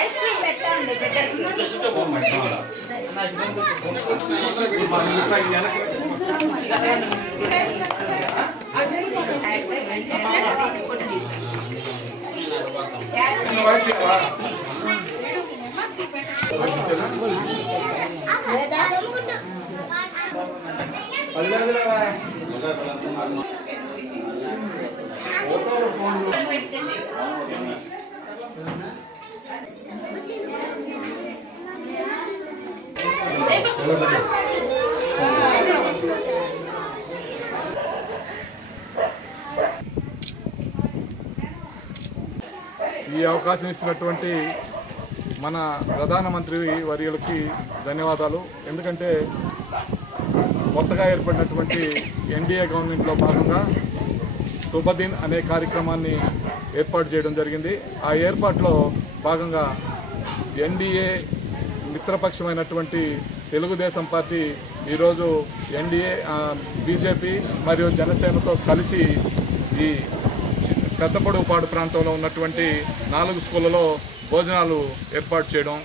Ice cream పెట్టండి ఈ అవకాశం ఇచ్చినటువంటి మన ప్రధానమంత్రి వర్యులకి ధన్యవాదాలు. ఎందుకంటే కొత్తగా ఏర్పడినటువంటి ఎన్డీఏ గవర్నమెంట్లో భాగంగా శుభదిన్ అనే కార్యక్రమాన్ని ఏర్పాటు చేయడం జరిగింది. ఆ ఏర్పాటులో భాగంగా ఎన్డీఏ మిత్రపక్షమైనటువంటి తెలుగుదేశం పార్టీ ఈరోజు ఎన్డీఏ బీజేపీ మరియు జనసేనతో కలిసి ఈ పెద్దపొడుగుపాడు ప్రాంతంలో ఉన్నటువంటి 4 స్కూళ్ళలో భోజనాలు ఏర్పాటు చేయడం,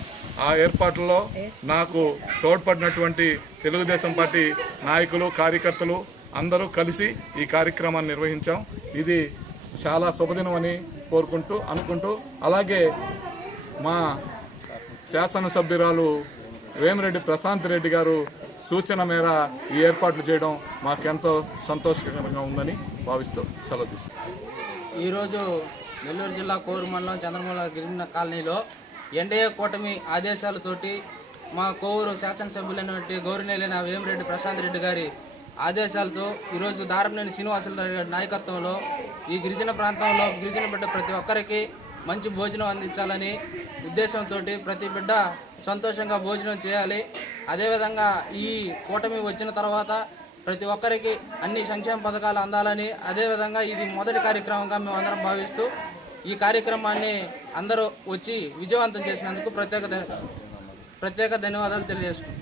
ఆ ఏర్పాట్లలో నాకు తోడ్పడినటువంటి తెలుగుదేశం పార్టీ నాయకులు కార్యకర్తలు అందరూ కలిసి ఈ కార్యక్రమాన్ని నిర్వహించాం. ఇది చాలా శుభదినం అని అనుకుంటూ అలాగే మా శాసనసభ్యురాలు వేమిరెడ్డి ప్రశాంత్ రెడ్డి గారు సూచన మేర ఈ ఏర్పాట్లు చేయడం మాకెంతో సంతోషకరంగా ఉందని భావిస్తూ సెలవు తీసుకుంటాం. ఈరోజు నెల్లూరు జిల్లా కోవూరు మండలం చంద్రమూల గిరిజన కాలనీలో ఎన్డీఏ కూటమి ఆదేశాలతోటి మా కోవూరు శాసనసభ్యులైనటువంటి గౌరవనీయులైన వేమిరెడ్డి ప్రశాంత్ రెడ్డి గారి ఆదేశాలతో ఈరోజు దారంనేని శ్రీనివాసులు గారి నాయకత్వంలో ఈ గిరిజన ప్రాంతంలో గిరిజన బిడ్డ ప్రతి ఒక్కరికి మంచి భోజనం అందించాలని ఉద్దేశంతో ప్రతి బిడ్డ సంతోషంగా భోజనం చేయాలి. అదేవిధంగా ఈ కూటమి వచ్చిన తర్వాత ప్రతి ఒక్కరికి అన్ని సంక్షేమ పథకాలు అందాలని, అదేవిధంగా ఇది మొదటి కార్యక్రమంగా మేము అందరం భావిస్తూ ఈ కార్యక్రమాన్ని అందరూ వచ్చి విజయవంతం చేసినందుకు ప్రత్యేక ధన్యవాదాలు తెలియజేస్తున్నాం.